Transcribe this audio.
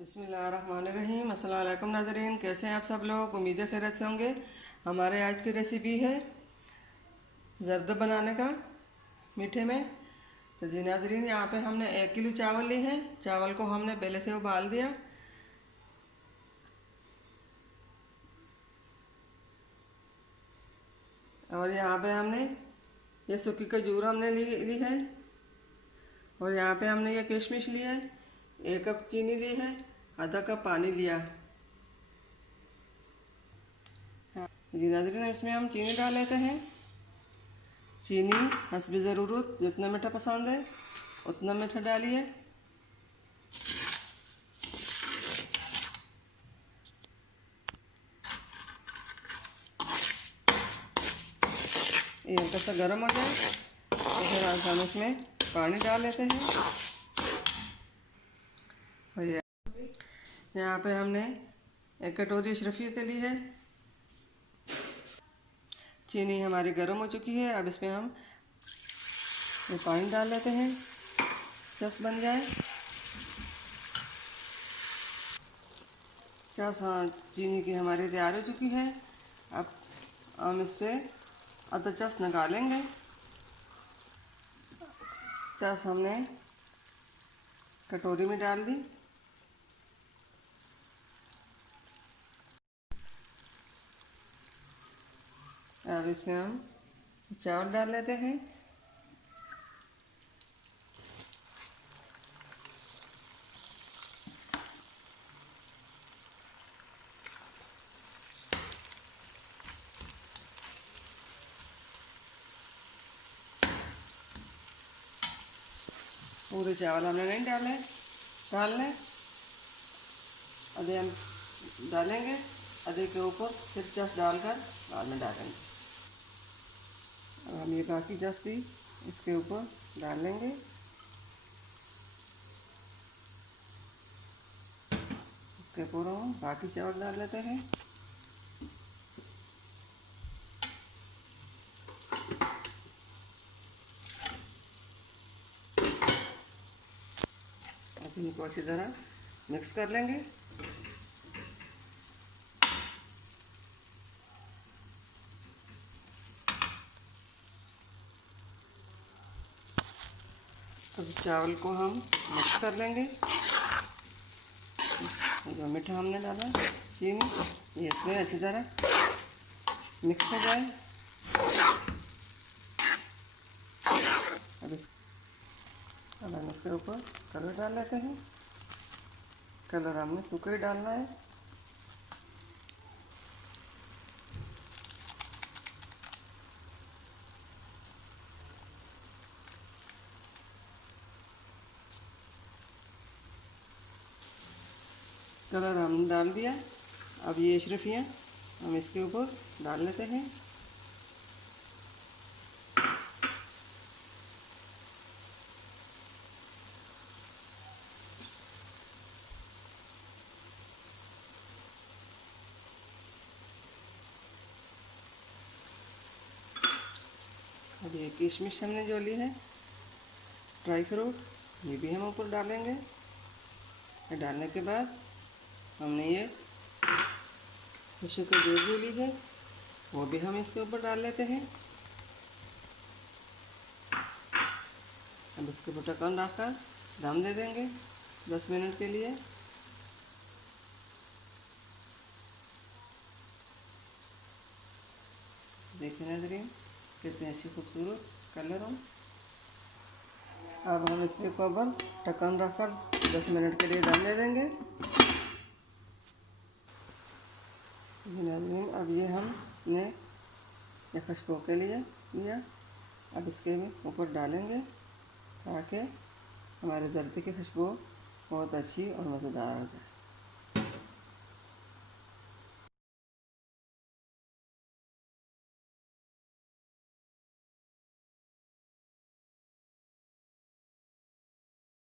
बिस्मिल्लाहिर्रहमानिर्रहीम। अस्सलाम वालेकुम नाज़रीन, कैसे हैं आप सब लोग। उम्मीद है खैरियत से होंगे। हमारे आज की रेसिपी है ज़र्द बनाने का मीठे में। तो जी नाज़रीन, यहाँ पे हमने 1 किलो चावल ली है। चावल को हमने पहले से उबाल दिया। और यहाँ पे हमने ये सूखी खजूर हमने ली है। और यहाँ पे हमने ये किशमिश ली है। 1 कप चीनी ली है। आधा कप पानी लिया। जी नाज़रीन, इसमें हम चीनी डाल लेते हैं। चीनी हस्बे ज़रूरत, जितना मीठा पसंद है उतना मीठा डालिए। ये हल्का सा गर्म हो जाए तो फिर हम इसमें पानी डाल लेते हैं। और यहाँ पे हमने 1 कटोरी अशरफी के लिए है। चीनी हमारी गर्म हो चुकी है। अब इसमें हम ये पानी डाल लेते हैं, रस बन जाए। चीनी की हमारी तैयार हो चुकी है। अब हम इससे आधा चस निकालेंगे। चस हमने कटोरी में डाल दी। अब इसमें हम चावल डाल लेते हैं। पूरे चावल हमने नहीं डालने आधे हम डालेंगे, आधे के ऊपर फिर चस डालकर बाद में डालेंगे। अब हम ये बाकी चस भी इसके ऊपर डाल लेंगे। इसके ऊपर हम बाकी चावल डाल लेते हैं। अब इनको अच्छी तरह मिक्स कर लेंगे। अब चावल को हम मिक्स कर लेंगे। जो मीठा हमने डाला चीनी, ये इसमें अच्छी तरह मिक्स हो जाए। अब हम इसके ऊपर कलर डाल लेते हैं। कलर हमने सूखा ही डालना है। कलर हमने डाल दिया। अब ये अशरफियाँ हम इसके ऊपर डाल लेते हैं। अब ये किशमिश हमने जो ली है, ड्राई फ्रूट, ये भी हम ऊपर डालेंगे। डालने के बाद हमने ये खुशी की जो ली है वो भी हम इसके ऊपर डाल लेते हैं। अब इसके ऊपर ढक्कन रखकर दम दे देंगे 10 मिनट के लिए। देखिए नाज़रीन, कितनी अच्छी खूबसूरत कलर हो। अब हम इसके ऊपर ढक्कन रखकर 10 मिनट के लिए दम दे देंगे। नाज़रीन, अब ये हमने ये खुशबू के लिए किया। अब इसके ऊपर डालेंगे ताकि हमारे दर्द की खुशबू बहुत अच्छी और मज़ेदार हो जाए।